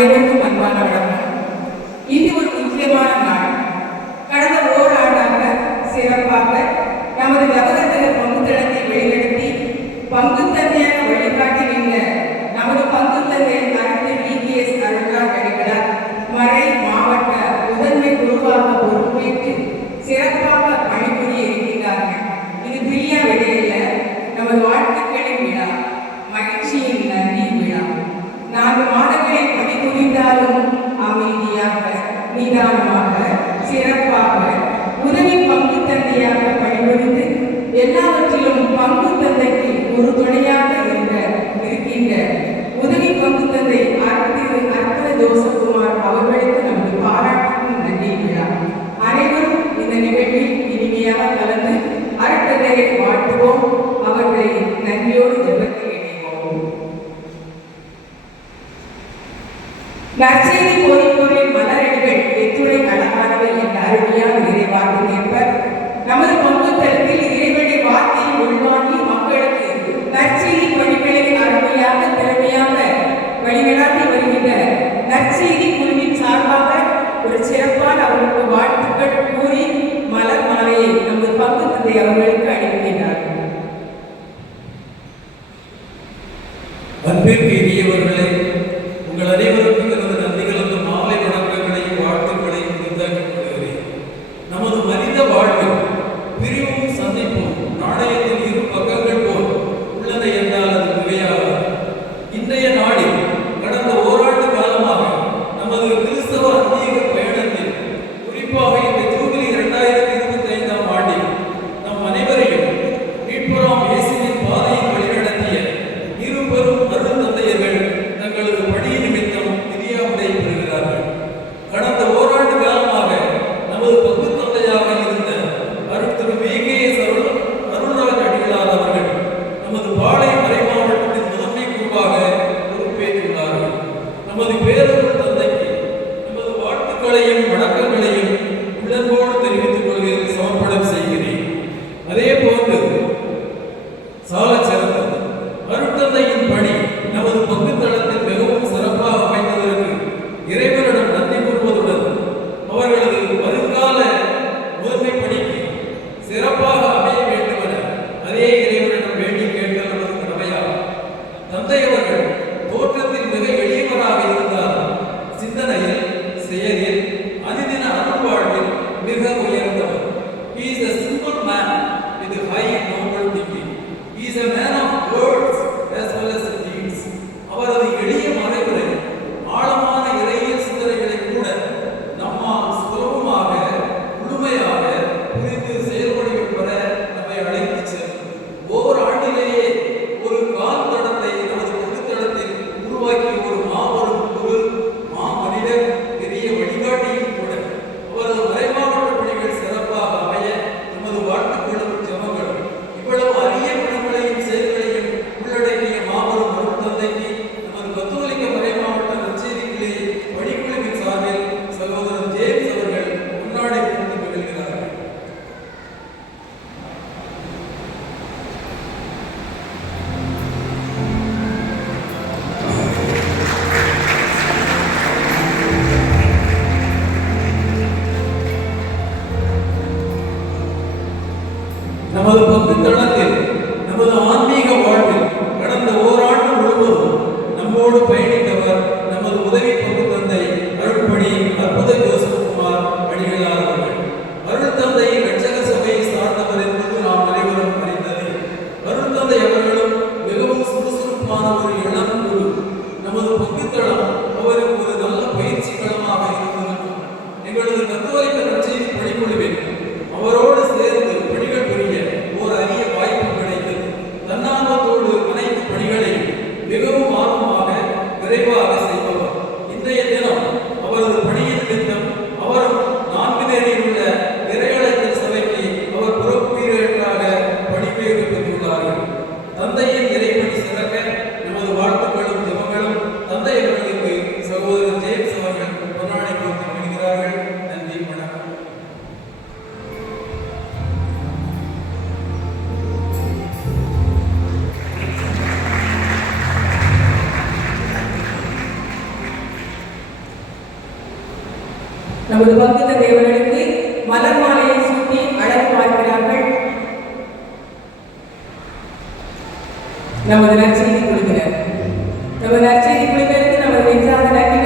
அனைவருக்கும் அன்பான வணக்கம். இது ஒரு முக்கியமான நாள். கடந்த ஓராண்டாக சிறப்பாக நமது நவரத்தின பங்குத்தளத்தை வெளிநடத்தி பங்குத்தந்தையான வழிகாட்டி நின்ற நமது பங்குத்தந்தை அரசர் EPS அருள்ராஜ் அடிகளார் மறை மாவட்ட முதன்மை குருவாக பொறுப்பேற்று சிறப்பாக பணிபுரிய இருக்கிறார்கள். இது பிரியா விடையில நமது வாழ்த்துக்களின் விழா, மகிழ்ச்சியின் நன்றி விழா. 4 மாதங்களை பணிபுரிந்தாலும் அமைதியாக, நிதானமாக, சிறப்பாக உதவி பங்கு தந்தையாக பணிபுரிந்து எல்லாவற்றிலும் பங்கு தந்தைக்கு ஒரு துணையாக இருக்கின்ற உதவி பங்கு தந்தை அற்புத ஜோசப்குமார் அவர்களுக்கு நமது பாராட்டும் நன்றி விழா. அனைவரும் இந்த நிகழ்வில் இனிமையாக கலந்து அருட்தந்தையை வாழ்த்துவோம். அவர்களை நன்றியோடு ஜெபத்தில் இணைவோம். நற்செய்தி போதிப்போரின் மலரடிகள் எத்துணை அழகானவை என்ற அருமையான இறைவார்த்தை ஏற்பர் நமது பங்குத்தளத்தில் இறைவனை வார்த்தையை உள்வாங்கி மக்களுக்கு நற்செய்தி பணிகளை அருமையாக திறமையாக வழிநடாத்தி வருகின்ற நற்செய்தி குழுவின் சார்பாக ஒரு சிறப்பான அவர்களுக்கு வாழ்த்துக்கள் கூறி மலர் மாலையை நமது பங்கு தந்தை அவர்களுக்கு அளிக்கின்றார்கள். அன்பிற்கு இனியவர்களே, உங்கள் அனைவருக்கும் எனது நன்றிகளது மாலை வணக்கங்களையும் வாழ்த்துக்களையும் உரித்தாக்கிக் கொள்கிறேன். நமது பங்குத்த தேவர்களுக்கு மலர் மாலையை சூட்டி அழகு பார்க்கிறார்கள். நமது நற்செய்தி குழுவினர் நமது நற்செய்தி குழுவினருக்கு நமது நெஞ்சார்ந்த நன்றி